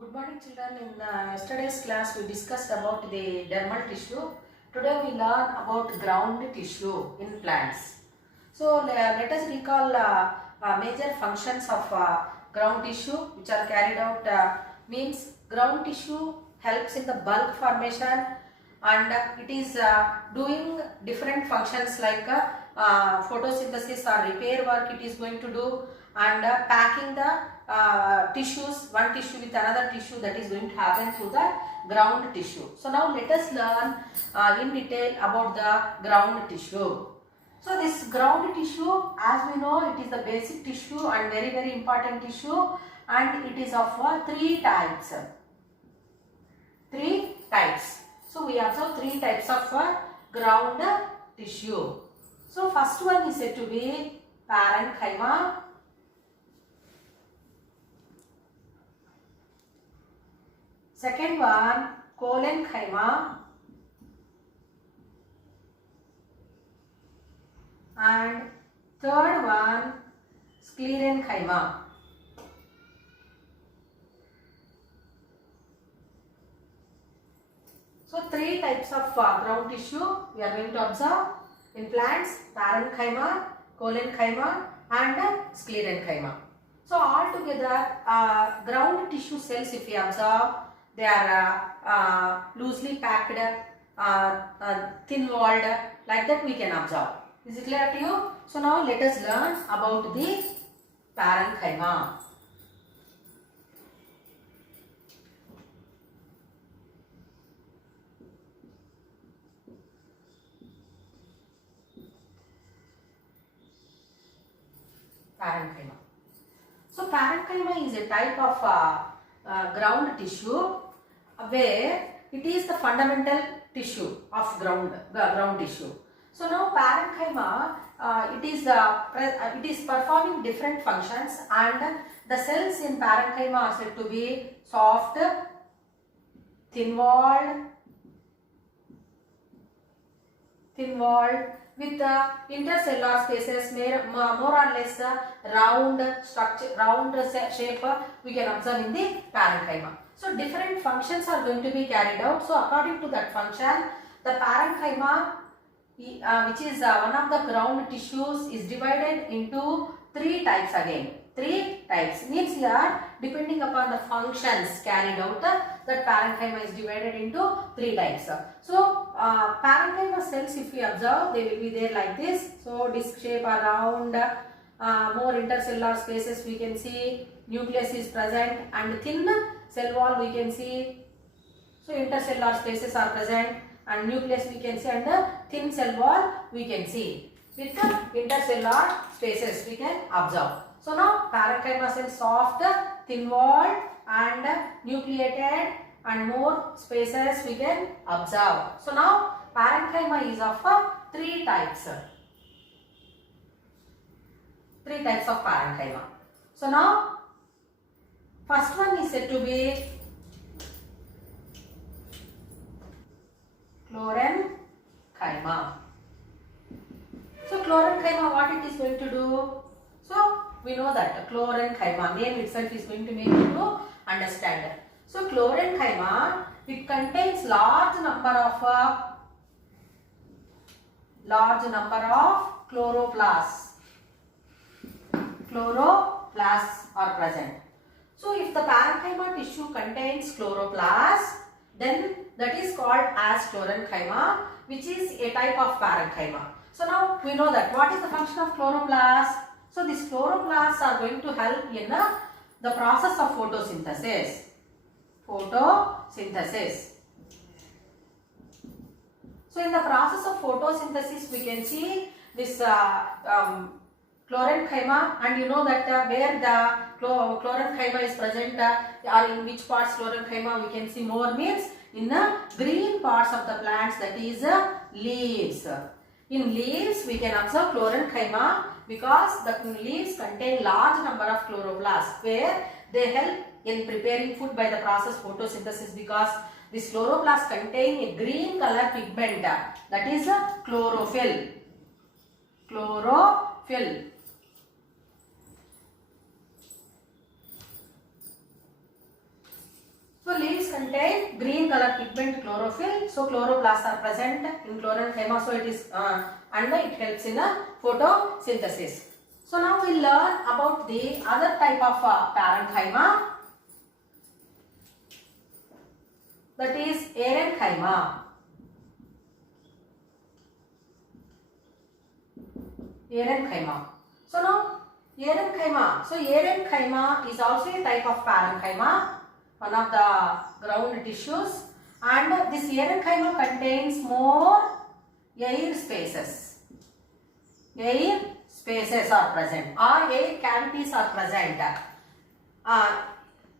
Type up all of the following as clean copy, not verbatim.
Good morning children. In yesterday's class we discussed about the dermal tissue. Today we learn about ground tissue in plants. So let us recall major functions of ground tissue which are carried out. Means ground tissue helps in the bulk formation and it is doing different functions like photosynthesis or repair work it is going to do, and packing the tissues, one tissue with another tissue, that is going to happen through the ground tissue. So now let us learn in detail about the ground tissue. So this ground tissue, as we know, it is the basic tissue and very important tissue, and it is of three types. Three types. So we observe three types of ground tissue. So first one is said to be parenchyma. Second one, collenchyma, and third one, sclerenchyma. So three types of ground tissue we are going to observe in plants: parenchyma, collenchyma, and sclerenchyma. So altogether, ground tissue cells, if we observe, they are loosely packed, thin walled, like that we can observe. Is it clear to you? So now let us learn about the parenchyma. Parenchyma. So parenchyma is a type of ground tissue where it is the fundamental tissue of ground tissue. So now parenchyma, it is performing different functions, and the cells in parenchyma are said to be soft, thin walled with intercellular spaces more or less round structure, round shape we can observe in the parenchyma. So different functions are going to be carried out. So according to that function, the parenchyma, which is one of the ground tissues, is divided into three types again. Three types means here, depending upon the functions carried out, that parenchyma is divided into three types. So parenchyma cells, if we observe, they will be there like this. So disc shape or round, more intercellular spaces we can see, nucleus is present, and thin cell wall we can see. So intercellular spaces are present, and nucleus we can see, and the thin cell wall we can see. With the intercellular spaces we can observe. So now parenchyma cells soft, thin walled, and nucleated, and more spaces we can observe. So now parenchyma is of three types. Three types of parenchyma. So now first one is said to be chlorenchyma. So chlorenchyma, what it is going to do? So we know that chlorenchyma name itself is going to make you to understand. So chlorenchyma, it contains large number of chloroplasts. Chloroplasts are present. So if the parenchyma tissue contains chloroplasts, then that is called as chlorenchyma, which is a type of parenchyma. So now we know that what is the function of chloroplasts. So these chloroplasts are going to help in the process of photosynthesis. So in the process of photosynthesis, we can see this chlorenchyma, and you know that where the chlorenchyma is present, or in which parts chlorenchyma we can see more, means in the green parts of the plants, that is leaves. In leaves we can observe chlorenchyma because the leaves contain large number of chloroplasts, where they help in preparing food by the process photosynthesis, because these chloroplasts contain a green color pigment, that is chlorophyll. contain green color pigment chlorophyll. So chloroplasts are present in Chlorenchyma. So it is and it helps in photosynthesis. So now we learn about the other type of parenchyma, that is Aerenchyma. Aerenchyma. So now Aerenchyma. So Aerenchyma is also a type of parenchyma, one of the ground tissues, and this Aerenchyma contains more air spaces. Air spaces are present, or air cavities are present.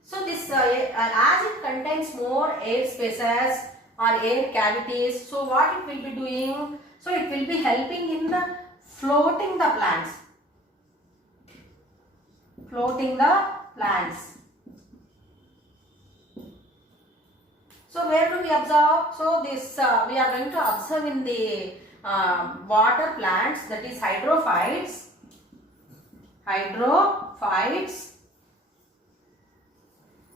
So this as it contains more air spaces or air cavities, so what it will be doing? So it will be helping in floating the plants. Floating the plants. So where do we observe? So this we are going to observe in the water plants, that is hydrophytes. Hydrophytes.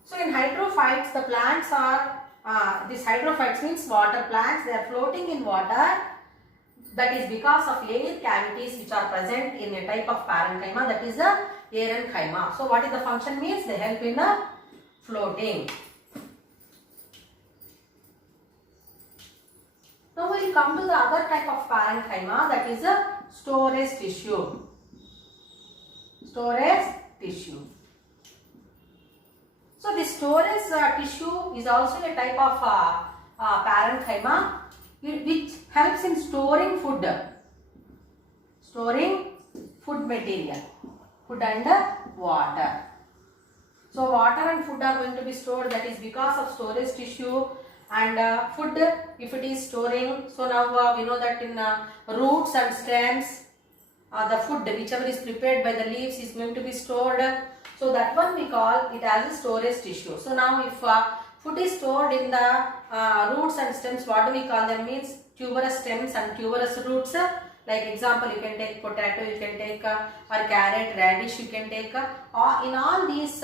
So in hydrophytes, the plants are this hydrophytes means water plants. They are floating in water. That is because of air cavities which are present in a type of parenchyma, that is the Aerenchyma. So what is the function means? They help in the floating. Now we will come to the other type of parenchyma, that is a storage tissue. Storage tissue. So this storage tissue is also a type of parenchyma which helps in storing food. Storing food material, food and water. So water and food are going to be stored, that is because of storage tissue, and food if it is storing. So now we know that in roots and stems, the food whichever is prepared by the leaves is going to be stored. So that one we call it as a storage tissue. So now if food is stored in the roots and stems, what do we call them? Means tuberous stems and tuberous roots. Like example, you can take potato, you can take or carrot, radish, you can take. In all these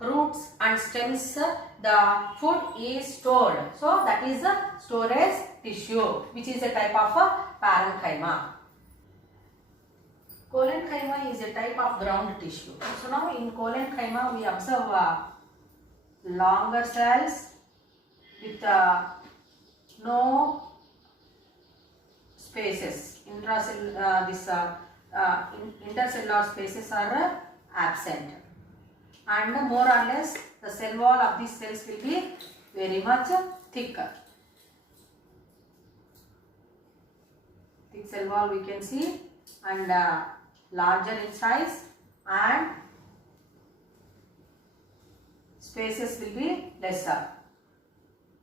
roots and stems, the food is stored. So that is the storage tissue, which is a type of parenchyma. Collenchyma is a type of ground tissue. So now in collenchyma we observe longer cells with no spaces. Intercellular spaces are absent, and more or less the cell wall of these cells will be very much thicker. Thick cell wall we can see, and larger in size, and spaces will be lesser.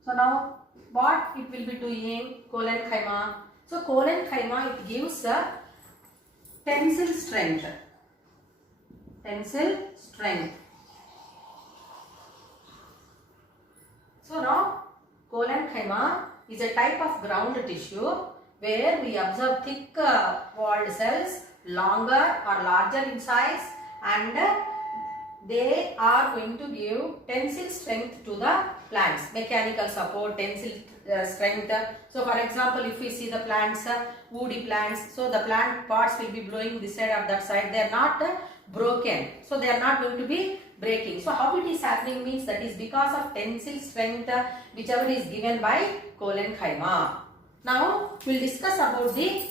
So now what it will be doing? Collenchyma. So collenchyma, it gives a tensile strength. Tensile strength. So now collenchyma is a type of ground tissue where we observe thick walled cells, longer or larger in size, and they are going to give tensile strength to the plants. Mechanical support, tensile strength. So for example, if we see the plants, woody plants, so the plant parts will be blowing this side or that side. They are not broken. So they are not going to be breaking. So how it is happening means that is because of tensile strength whichever is given by collenchyma. Now we will discuss about the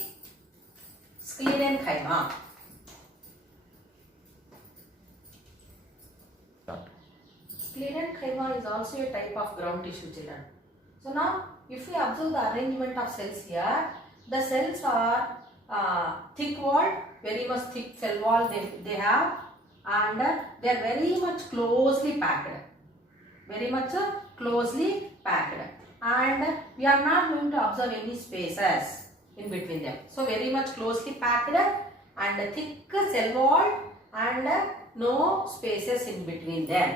sclerenchyma. Sclerenchyma is also a type of ground tissue, children. So now if we observe the arrangement of cells here, the cells are thick walled, very much thick cell wall they have, and they are very much closely packed. Very much closely packed. And we are not going to observe any spaces in between them. So very much closely packed and thick cell wall and no spaces in between them.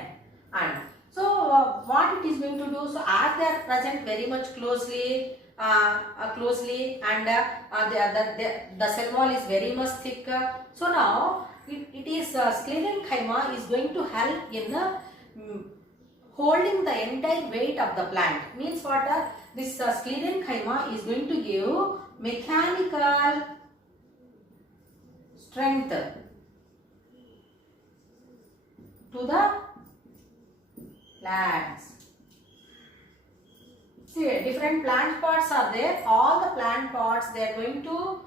And so what it is going to do? So as they are present very much closely and the cell wall is very much thick. So now it is sclerenchyma is going to help in holding the entire weight of the plant. Means what? This sclerenchyma is going to give mechanical strength to the plants. See, different plant parts are there. All the plant parts, they are going to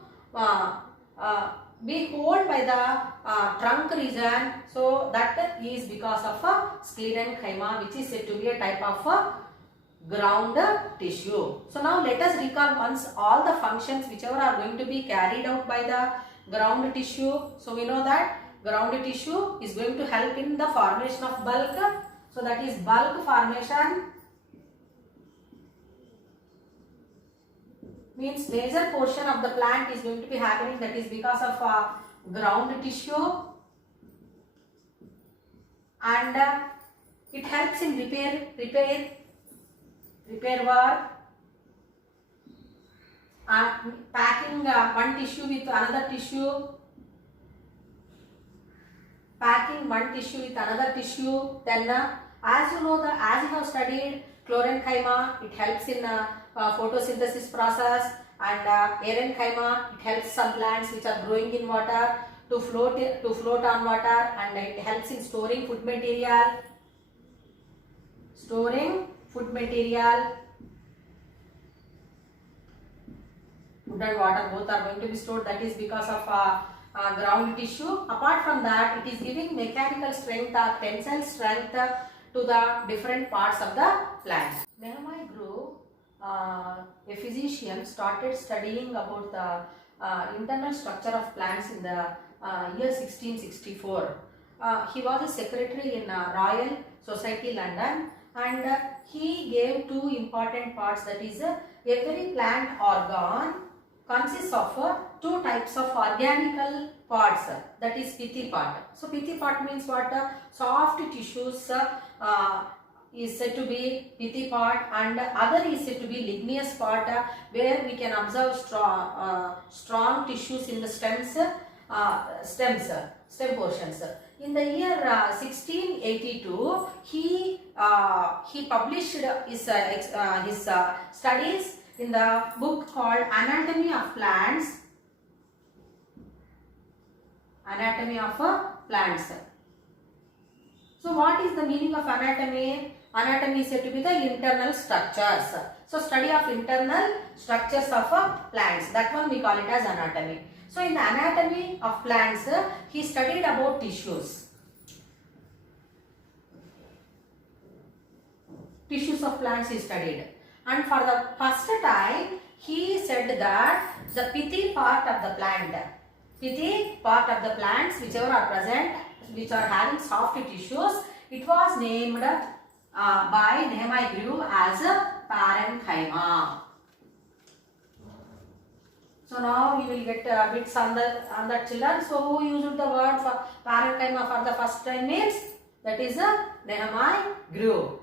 be held by the trunk region. So that is because of a sclerenchyma, which is said to be a type of ground tissue. So now let us recall once all the functions whichever are going to be carried out by the ground tissue. So we know that ground tissue is going to help in the formation of bulk. So that is bulk formation. Means major portion of the plant is going to be happening, that is because of ground tissue, and it helps in repair work, packing one tissue with another tissue, then as you know, as you have studied chlorenchyma, it helps in photosynthesis process, and parenchyma, it helps some plants which are growing in water to float on water, and it helps in storing food material. Food and water both are going to be stored, that is because of ground tissue. Apart from that, it is giving mechanical strength or tensile strength to the different parts of the plant. Nehemiah Grew, a physician, started studying about the internal structure of plants in the year 1664. He was a secretary in Royal Society London, and he gave two important parts, that is every plant organ consists of two types of organical parts, that is pithy part. So pithy part means what? Soft tissues is said to be pithy part, and other is said to be ligneous part, where we can observe strong tissues in the stem portions. In the year 1682, he published his studies in the book called Anatomy of Plants. So what is the meaning of anatomy? Anatomy is said to be the internal structures. So study of internal structures of plants, that one we call it as anatomy. So in the anatomy of plants, he studied about tissues. Tissues of plants he studied. And for the first time, he said that the pithy part of the plant, whichever are present, which are having soft tissues, it was named by Nehemiah Grew as parenchyma. So now we will get bits on the children. So who used the word for parenchyma for the first time means, that is Nehemiah Grew.